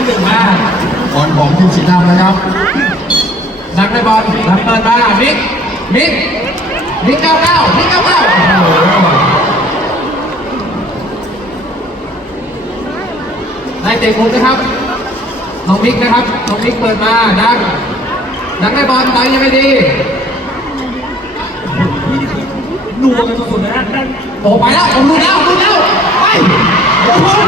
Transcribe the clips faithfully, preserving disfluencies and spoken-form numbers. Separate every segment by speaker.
Speaker 1: หนึ่งมา
Speaker 2: บอลของทีมสีดำนะครับ
Speaker 1: ดังในบอลดังเปิดมามิกมิกมิกเก้าเก้ามิกเก้าเก้าได้เตะมุมนะครับน้องมิกนะครับน้องมิกเปิดมาดังดังในบอลดังยังไงดีนัวกันสุดๆนะนั่นโอ้ไปแล้วผมรู้แล้วรู้แล้วไปโอ้โห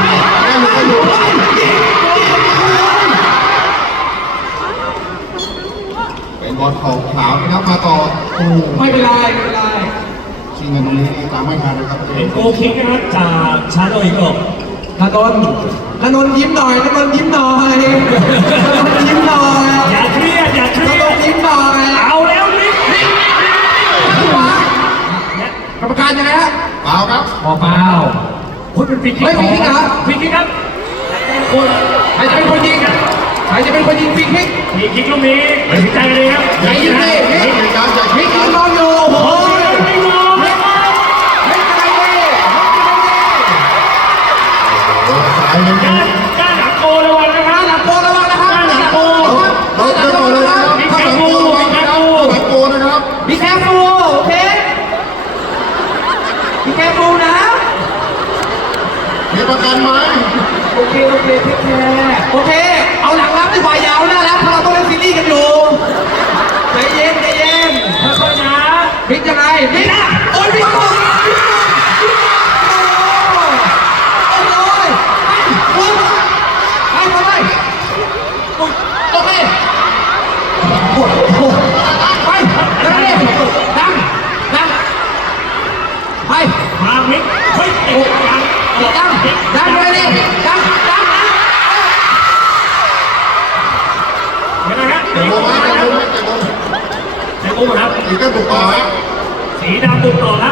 Speaker 2: เป็นบอลของขาวนะครับมาต่อโอ้
Speaker 1: ไม่เป็นไรไม่เป็นไร
Speaker 2: ชิงเงินตรงนี้ตามไม่ทันนะครับ
Speaker 3: เป็นโกคิกนะครับจากชาโดอิโกะ
Speaker 1: นนนนนนยิ้มหน่อยนนนยิ้มหน่อยนนนยิ้มหน่อย
Speaker 3: อย่าเครียดอย่าเครี
Speaker 1: น
Speaker 3: ย
Speaker 1: น
Speaker 3: ด
Speaker 1: นยิ้มหน่อย
Speaker 3: เอาแล้วนิกนิก
Speaker 1: กรรมการยังไงฮะ
Speaker 2: เปล่าครับ
Speaker 1: ออกเปล่า
Speaker 3: คุณเป็นฟรีคิก
Speaker 1: ไม่ฟรีคิกเหรอ
Speaker 3: ฟรีคิกครับคุณ
Speaker 1: ใครจะเป็นคนยิงใครจะเป็นคนยิงฟรีคิก
Speaker 3: ฟรีคิกลูกนี้ตัดสินใจเลยครับ
Speaker 1: ใครยิงดิ
Speaker 2: ไม่มีการจ่าย
Speaker 1: มิ
Speaker 2: คิ
Speaker 1: ก
Speaker 2: ก
Speaker 1: ยิ
Speaker 2: ค
Speaker 1: ง
Speaker 2: รับ
Speaker 1: นอนอยู่โอ้โห
Speaker 3: ไม่ยอม
Speaker 1: มิกมิกอะไรดิมิกอะไรดิ
Speaker 2: สายเงิน
Speaker 3: กล้ากล้าหนักโกระวังนะค
Speaker 1: ห
Speaker 3: รับ
Speaker 1: ลังโกระวังนะครับหลังโก
Speaker 2: รถเดินก่อนเลยนะครับถ้าหลังโกนะครับหลังโกนะครับ
Speaker 1: มีแคฟูโอเคมีแคฟูนะ
Speaker 2: มีประกันไหม
Speaker 1: โอเคโอเคเทคแคร์โอเคเอาหลังรับดีกว่ายาวหน้ารับเพราะเราต้องเล่นซีรีส์กันอยู่ใจเย็นใจเย็น
Speaker 3: ค่อยๆนะ
Speaker 1: มิกยังไงมิกนะโอ้ยมิกโอ้ยมิกโอ้ยโอ้ยไปไปไปโอเคโอ้โหไปดังเลยดังดังไป
Speaker 3: มามิกเฮ้ยเอ็งยัง
Speaker 1: ดังดังเลยดิดังดังนะ
Speaker 3: ยังไงฮะ
Speaker 2: เดี๋ยวโมมาเดี๋ยวโมมาเดี๋ยวโม
Speaker 3: เดี๋ยวกูครับ
Speaker 2: อีกแค่บุกต่อครับ
Speaker 3: สีดำบุกต่อครับ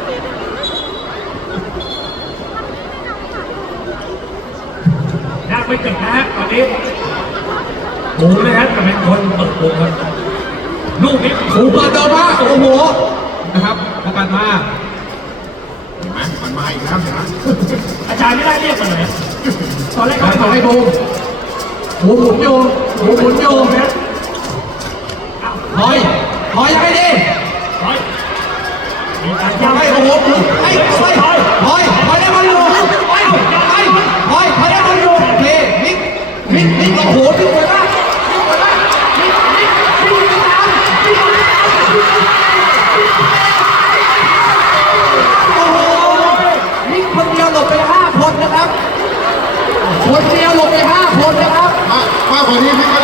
Speaker 3: ยากไม่เกิดนะฮะตอนนี้หมูนะครับจะเป็นคนเปิดวงครับลูกนี้
Speaker 1: ถูกเปิดเดิมมากโอ้โหนะครับประกันมา
Speaker 2: เห็นไหมมันมาอีกแล้วเห็นไหม
Speaker 3: อาจารย์ไม่ได้เรียกมาเลยตอนแรก
Speaker 1: ขอ
Speaker 3: เขา
Speaker 1: ขอให้บูมหูหมุนโยหูหมุนโย
Speaker 3: นะ
Speaker 1: ถอยถอยยังไงดี
Speaker 3: ถอยมีการ
Speaker 1: ยั
Speaker 3: ย่าง
Speaker 1: ไง
Speaker 3: ให้
Speaker 1: โอ้
Speaker 3: โอ้
Speaker 1: โห
Speaker 3: โห
Speaker 1: ไอ้ถอยถอยถอยถอยได้บอลอยู่ถอยถอยถอยถอยได้บอลอยู่โอเคมิกมิกมิกโอ้โหมิกสวยมากมิกสวยมากมิกมิกมิกมิกตามมิกโอ้โหมิกคนเดียวหลบไปห้าคนนะครับคนเดียวหลบไปห้าคนนะครับ
Speaker 2: มามากกว่านี้พี่